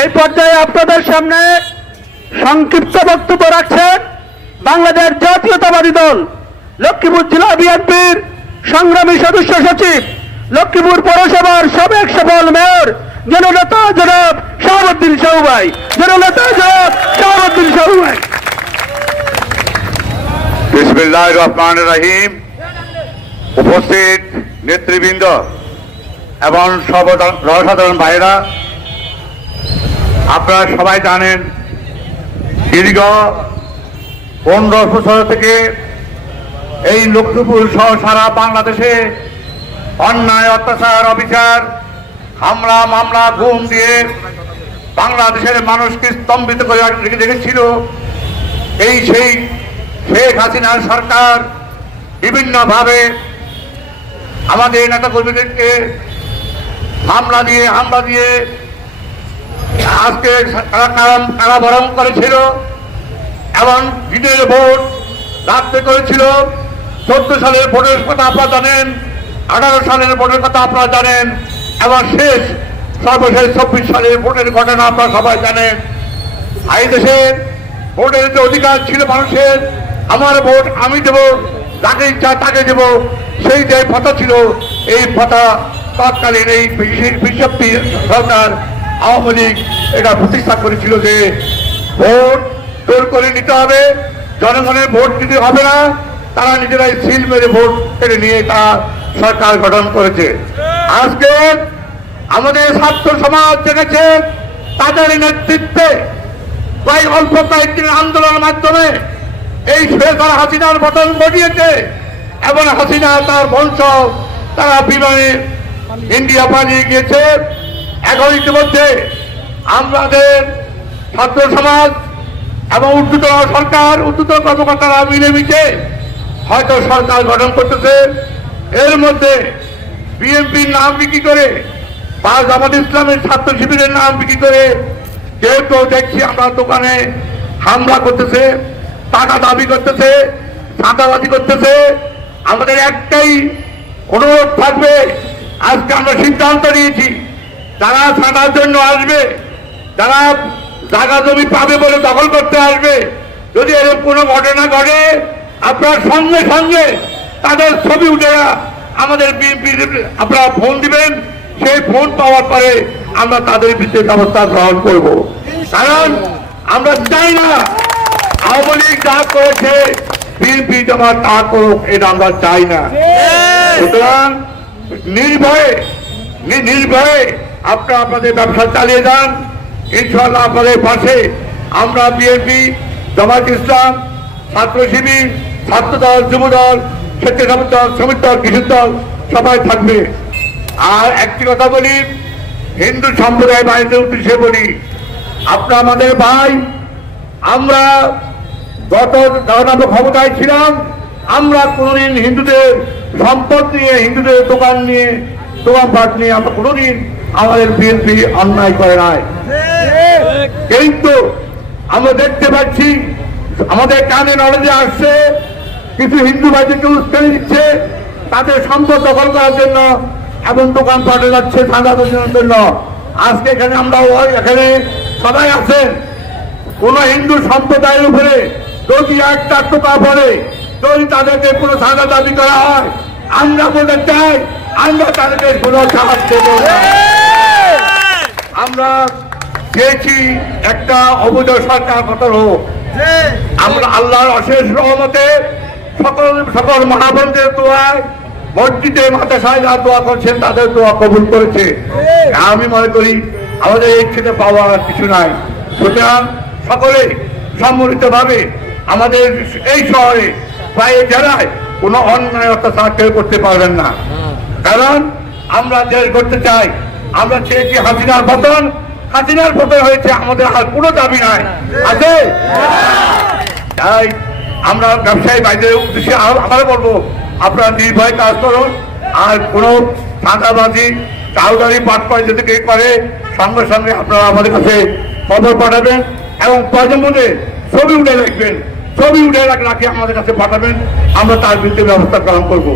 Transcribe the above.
সেই পর্যায়ে আপনাদের সামনে সংক্ষিপ্ত বক্তব্য রাখছেন বাংলাদেশ জাতীয়তাবাদী দল লক্ষ্মীপুর জেলা বিএনপির সংগ্রামী সদস্য সচিব, লক্ষ্মীপুর পৌরসভার সাবেক সফল মেয়র জননেতা জনাব শাহাবুদ্দিন সাহু ভাই। জননেতা জনাব শাহাবুদ্দিন সাহু ভাই। বিসমিল্লাহির রহমানির রহিম। উপস্থিত নেতৃবৃন্দ এবং সর্বসাধারণ ভাইরা, আপনারা সবাই জানেন দীর্ঘ 15 বছর থেকে এই লক্ষ্মীপুর সহ সারা বাংলাদেশে অন্যায়, অত্যাচার, অবিচার, হামলা, মামলা, গুম দিয়ে বাংলাদেশের মানুষকে স্তম্ভিত করে রেখেছিল এই সেই শেখ হাসিনার সরকার। বিভিন্নভাবে আমাদের নেতাকর্মীদেরকে হামলা দিয়ে আজকে কারাবরণ করেছিল এবং দিনের ভোট রাত্রে করেছিল। 14 সালের ভোটের কথা আপনারা জানেন, 18 সালের ভোটের কথা আপনারা জানেন, এবং সর্বশেষ 24 সালের ভোটের ঘটনা আপনারা সবাই জানেন। এই দেশের ভোটের যে অধিকার ছিল মানুষের, আমার ভোট আমি দেব, যাকে ইচ্ছা তাকে দেব, সেই যে কথা ছিল, এই কথা তৎকালীন এই বিজেপি সরকার আওয়ামী লীগ এটা প্রতিষ্ঠা করেছিল যে ভোট জোর করে নিতে হবে, জনগণের ভোট দিতে হবে না, তারা নিজেরাই সিল মেরে ভোট কেড়ে নিয়ে তা সরকার গঠন করেছে। আজকে আমাদের ছাত্র সমাজ জেগেছে, তাদের নেতৃত্বে প্রায় অল্প কয়েকদিনের আন্দোলনের মাধ্যমে এই শেখ হাসিনার পতন ঘটিয়েছে এবং হাসিনা তার বংশ তারা বিমানে ইন্ডিয়া পালিয়ে গিয়েছে। এখন ইতিমধ্যে আমাদের ছাত্র সমাজ এবং ঊর্ধ্বতন সরকার, ঊর্ধ্বতন কর্মকর্তারা মিলেমিশে হয়তো সরকার গঠন করতেছে। এর মধ্যে বিএনপির নাম বিক্রি করে বা জামাত ইসলামের ছাত্র শিবিরের নাম বিক্রি করে কেউ কেউ দেখছি আমরা দোকানে হামলা করতেছে, টাকা দাবি করতেছে, চাঁদাবাজি করতেছে। আমাদের একটাই অনুরোধ থাকবে, আজকে আমরা সিদ্ধান্ত নিয়েছি, যারা চাঁদার জন্য আসবে, যারা জায়গা জমি পাবে বলে দখল করতে আসবে, যদি এরকম কোনো ঘটনা ঘটে আপনার সঙ্গে সঙ্গে তাদের ছবি উঠে আমাদের বিএনপি আপনারা ফোন দিবেন। সেই ফোন পাওয়ার পরে আমরা তাদের বিরুদ্ধে ব্যবস্থা গ্রহণ করব। কারণ আমরা চাই না আওয়ামী লীগ যা করেছে বিএনপি জমা তা করুক, এটা আমরা চাই না। সুতরাং নির্ভয়ে আপনারা আপনাদের ব্যবসা চালিয়ে যান, ইনশাআল্লাহ আপনাদের পাশে আমরা বিএনপি, জামাত ইসলাম, ছাত্র শিবির, ছাত্র দল, যুব দল, স্বেচ্ছাসেবক দল, শ্রমিক দল, কৃষক দল সবাই থাকবে। আর একটি কথা বলি, হিন্দু সম্প্রদায় ভাইদের উদ্দেশ্যে বলি, আপনারা আমাদের ভাই। আমরা যখন আমরা ক্ষমতায় ছিলাম, আমরা কোনোদিন হিন্দুদের সম্পদ নিয়ে, হিন্দুদের দোকানপাট নিয়ে আমরা কোনোদিন আমাদের বিএনপি অন্যায় করে নাই। কিন্তু আমরা দেখতে পাচ্ছি আমাদের কানে নলেজে আসছে কিছু হিন্দু ভাইদেরকে উস্কানি দিচ্ছে তাদের সম্পদ দখল করার জন্য এবং দোকানপাটে যাচ্ছে চাঁদা তোলার জন্য। আজকে এখানে আমরা এখানে সবাই আছেন, কোন হিন্দু সম্প্রদায়ের উপরে যদি একটা টোকা পড়ে, যদি তাদেরকে কোনো চাঁদা দাবি করা হয়, আমরা বলতে চাই আমরা তাদেরকে কোনো সাহায্য দেব না। আমরা চেয়েছি একটা অবৈধ সরকার গঠন হোক। আমরা আল্লাহর অশেষ রহমতে সকল মহাবন্ধের দোয়ায়, মসজিদে মাদ্রাসায় যারা দোয়া করছেন তাদের দোয়া কবুল করেছে। আমি মনে করি আমাদের এই থেকে পাওয়া কিছু নাই। সুতরাং সকলে সম্মিলিতভাবে আমাদের এই শহরে প্রায় জেলায় কোনো অন্যায় অত্যাচার কেউ করতে পারবেন না। কারণ আমরা দেশ করতে চাই, আমরা চেয়েছি হাসিনার পতন। হাসিনার পতন হয়েছে, আমাদের আর কোনো দাবি নাই আছে। তাই আমরা ব্যবসায়ী ভাইদের উদ্দেশ্যে আবার বলবো, আপনারা নির্ভয়ে কাজ করুন। আর কোনো চাঁদাবাজি, চাউদারি, পাটপাড়ি যদি কেউ করে, সঙ্গে সঙ্গে আপনারা আমাদের কাছে খবর পাঠাবেন এবং প্রয়োজন মধ্যে ছবি উঠে রাখবেন। ছবি উঠে রাখি আমাদের কাছে পাঠাবেন, আমরা তার বিরুদ্ধে ব্যবস্থা গ্রহণ করবো।